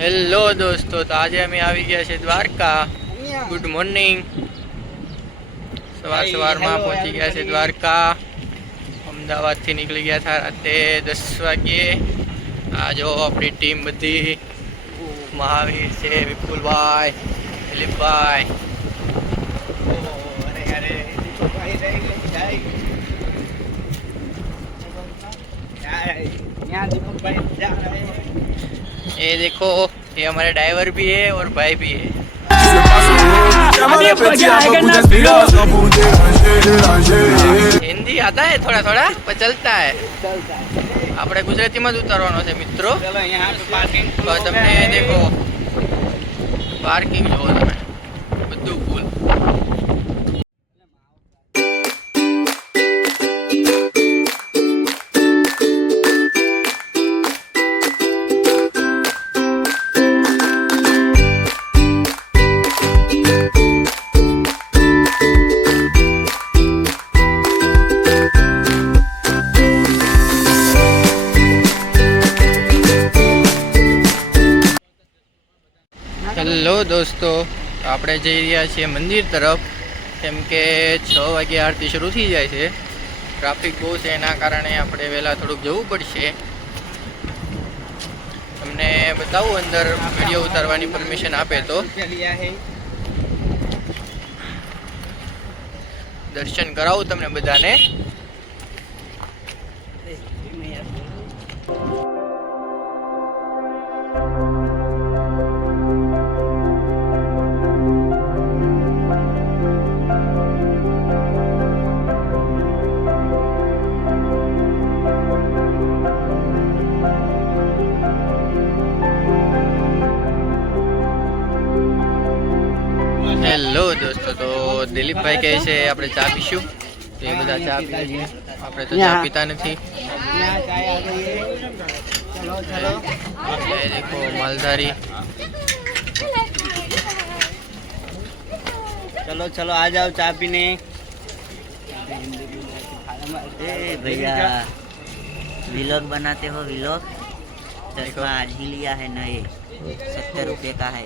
Hello દોસ્તો, તો આજે અમે આવી ગયા છે દ્વારકા. Good morning. સવારમાં પહોંચી ગયા છે દ્વારકા. અમદાવાદથી નીકળી ગયા હતા રાતે 10 વાગ્યે. આ જો આપણી ટીમ બધી, મહાવીર છે, વિપુલભાઈ, દિલીપભાઈ. ये देखो, ये हमारे ड्राइवर भी है और भाई भी है. हिंदी आता है थोड़ा थोड़ा पर चलता है. આપણે ગુજરાતીમાં જ ઉતારવાનો છે મિત્રો. તો તમને દેખો પાર્કિંગ જોવો તમે, બધું ફૂલ. હેલો દોસ્તો, આપણે જઈ રહ્યા છીએ મંદિર તરફ. કેમ કે 6 વાગે આરતી શરૂ થઈ જાય છે. ટ્રાફિક બહુ છે, એના કારણે આપણે વહેલા થોડુંક જવું પડશે. તમને બતાવું અંદર વિડીયો ઉતારવાની પરમિશન આપે તો. દર્શન કરાવું તમને બધાને. હેલો દોસ્તો, તો દિલીપભાઈ કહે છે આપણે ચા પીશું. તો એ બધા ચા પીએ છીએ. આપણે તો ચા પીતા નથી. દેખો માલધારી. चलो चलो आ जाओ चाय पीने. भैया व्लॉग बनाते हो व्लॉग? चश्मा आज ही लिया है नए, 70 रुपये का है.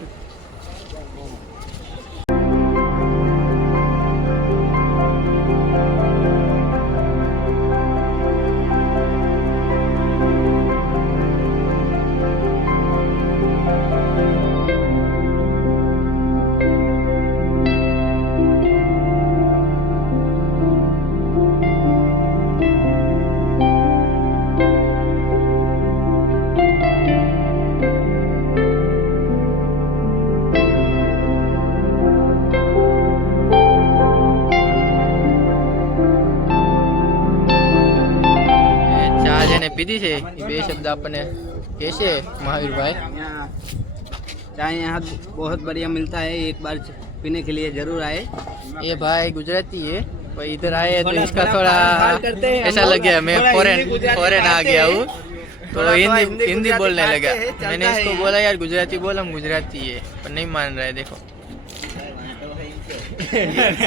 पीधी છે એ બે શબ્દ આપણને કહેશે महावीर भाई. चाय यहाँ बहुत बढ़िया मिलता है, एक बार पीने के लिए जरूर आए. ये भाई गुजराती है, पर इधर आए तो इसका थोड़ा ऐसा लग गया मैं फॉरेन आ गया हूँ, तो हिंदी बोलने लगा. मैंने इसको बोला यार गुजराती बोल, हम गुजराती है, पर नहीं मान रहा है. देखो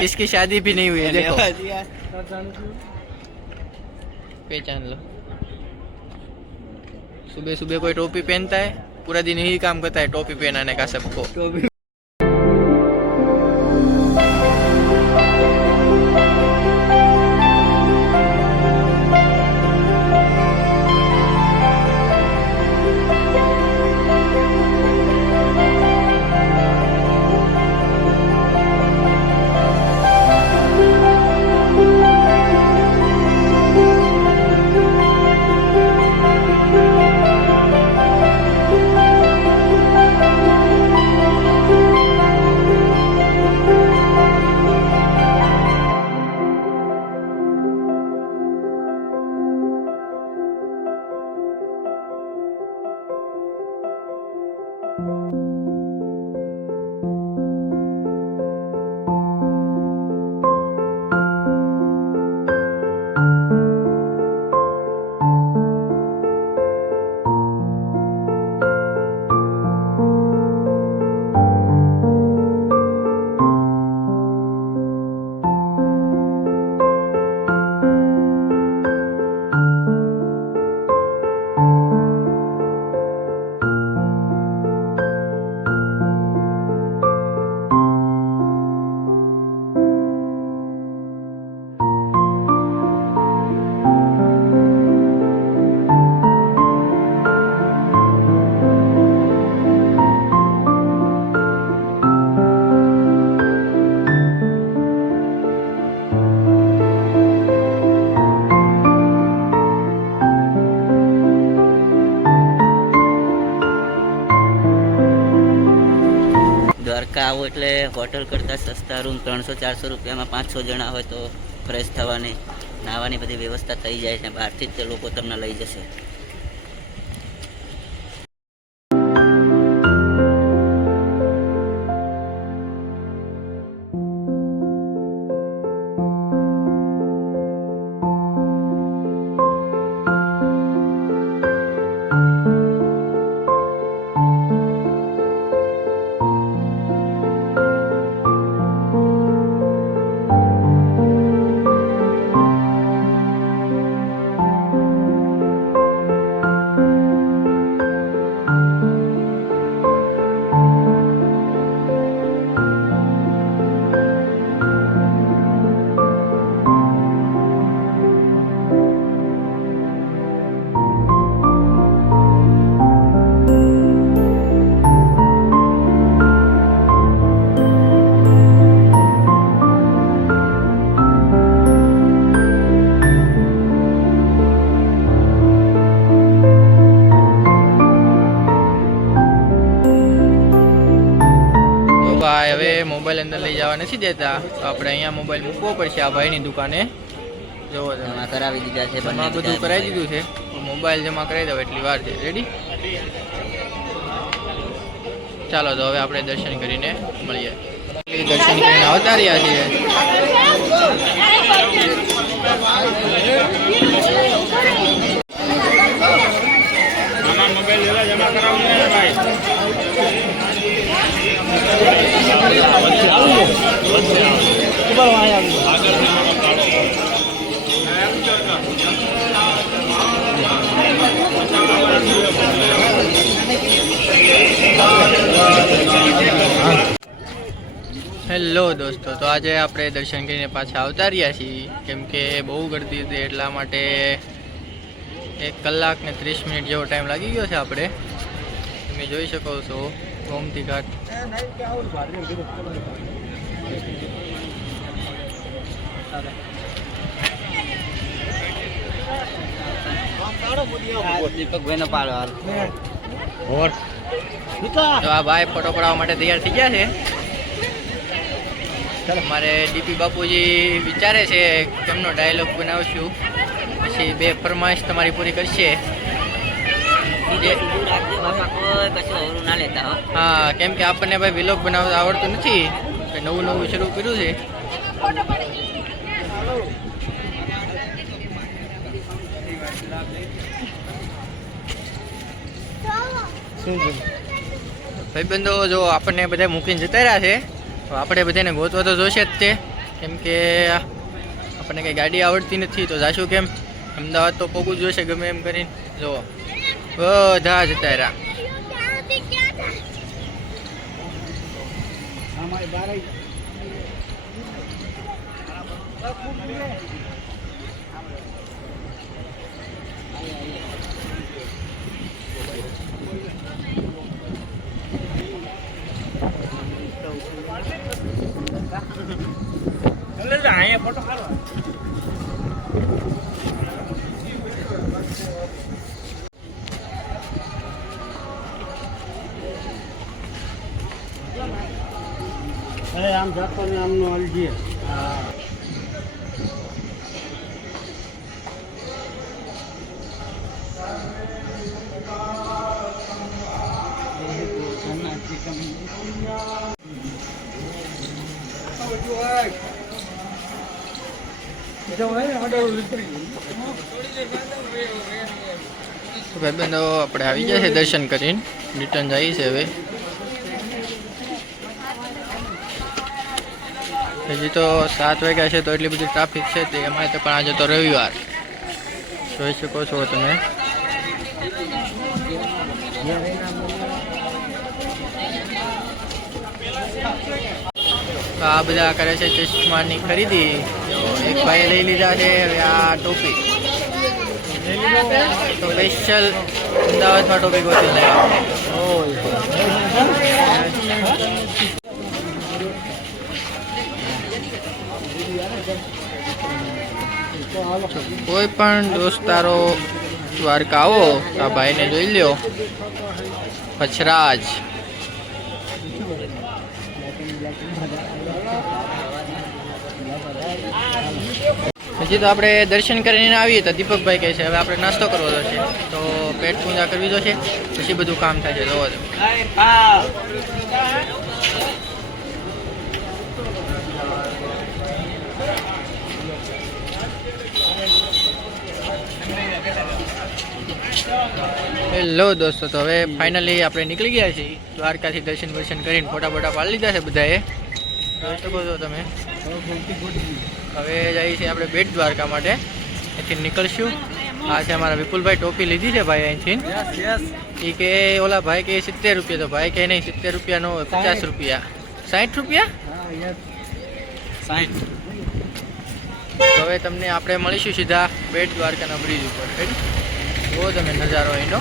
इसकी शादी भी नहीं हुई है. देखो पहचान लो. सुबह सुबह कोई टोपी पहनता है, पूरा दिन यही काम करता है टोपी पहनाने का सबको. દ્વારકા આવો એટલે હોટલ કરતાં સસ્તા રૂમ 300-400 રૂપિયામાં 5-6 જણા હોય તો ફ્રેશ થવાની નાહવાની બધી વ્યવસ્થા થઈ જાય છે. બહારથી જ તે લોકો તમને લઈ જશે. હવે મોબાઈલ અંદર લઈ જવા નથી દેતા, તો આપણે અહીંયા મોબાઈલ મૂકવો પડશે આ ભાઈની દુકાને. જોવો જમા કરાવી દીધા છે, જમા બધું કરાવી દીધું છે. મોબાઈલ જમા કરાવી દો એટલી વાર છે. રેડી? ચાલો તો હવે આપણે દર્શન કરીને મળીએ. દર્શન કરીને આવતા રહ્યા છીએ. જમા કરાવવું ભાઈ. હેલો દોસ્તો, તો આજે આપણે દર્શન કરીને પાછા આવતા રહ્યા છીએ, કેમ કે બહુ ગરદી હતી એટલા માટે 1 કલાક ને 30 મિનિટ જેવો ટાઈમ લાગી ગયો છે. આપણે તમે જોઈ શકો છો ગોમતી ઘાટ. તો આ ભાઈ ફોટો પડાવવા માટે તૈયાર થઈ ગયા છે. મારે ડીપી બાપુજી વિચારે છે કેમનો ડાયલોગ બનાવશું, પછી 2 ફરમાઈશ તમારી પૂરી કરશે. હા, કેમ કે આપણને ભાઈ વિલોગ બનાવતા આવડતું નથી, નવું નવું શરૂ કર્યું છે. ભાઈબંધો જો આપણને બધા મૂકીને જતા રહ્યા છે, તો આપણે બધાને ગોતવા તો જોશે જ તે, કેમ કે આપણને કંઈ ગાડી આવડતી નથી. તો જાશું કેમ? અમદાવાદ તો પગું જોશે ગમે એમ કરીને. જુઓ બધા જતા રહ્યા. ફોટો પાડવા. આમ જાતો ને આમનો અલજી. ભાઈબંધો આપણે આવી ગયા છે દર્શન કરીને, રિટર્ન જઈએ છે હવે. હજી તો 7 વાગ્યા છે, તો એટલી બધી ટ્રાફિક છે તે એમાં તો. પણ આજે તો રવિવાર જોઈ શકો છો તમે. આ બધા કરે છે ચશ્માની ખરીદી. એક ભાઈએ લઈ લીધા છે. હવે આ ટોપી તો સ્પેશિયલ અમદાવાદમાં ટોપી ગોતી લાવ્યા. કોઈ પણ દોસ્તારો દ્વારકા આવો તો આ ભાઈને જોઈ લ્યો, પછરાજ. હજી તો આપણે દર્શન કરીને આવીએ તો દીપકભાઈ કહે છે હવે આપણે નાસ્તો કરવો છે, તો પેટ પૂજા કરવી તો છે, પછી બધું કામ થાય છે. જોવો તો હેલો દોસ્તો, તો હવે ફાઇનલી આપણે નીકળી ગયા છીએ દ્વારકાથી. દર્શન દર્શન કરીને ફોટા ફોટા પાડી લીધા છે બધાએ, જોઈ શકો છો તમે. હવે જઈએ છીએ આપણે બેટ દ્વારકા માટે, અહીંથી નીકળશું. આ છે અમારા વિપુલભાઈ, ટોપી લીધી છે ભાઈ અહીંથી. એ કે ઓલા ભાઈ કે 70 રૂપિયા, તો ભાઈ કે નહીં 70 રૂપિયા નો 50 રૂપિયા 60 રૂપિયા. તો હવે તમને આપણે મળીશું સીધા બેટ દ્વારકાના બ્રિજ ઉપર. જુઓ તમે નજારો અહીંનો.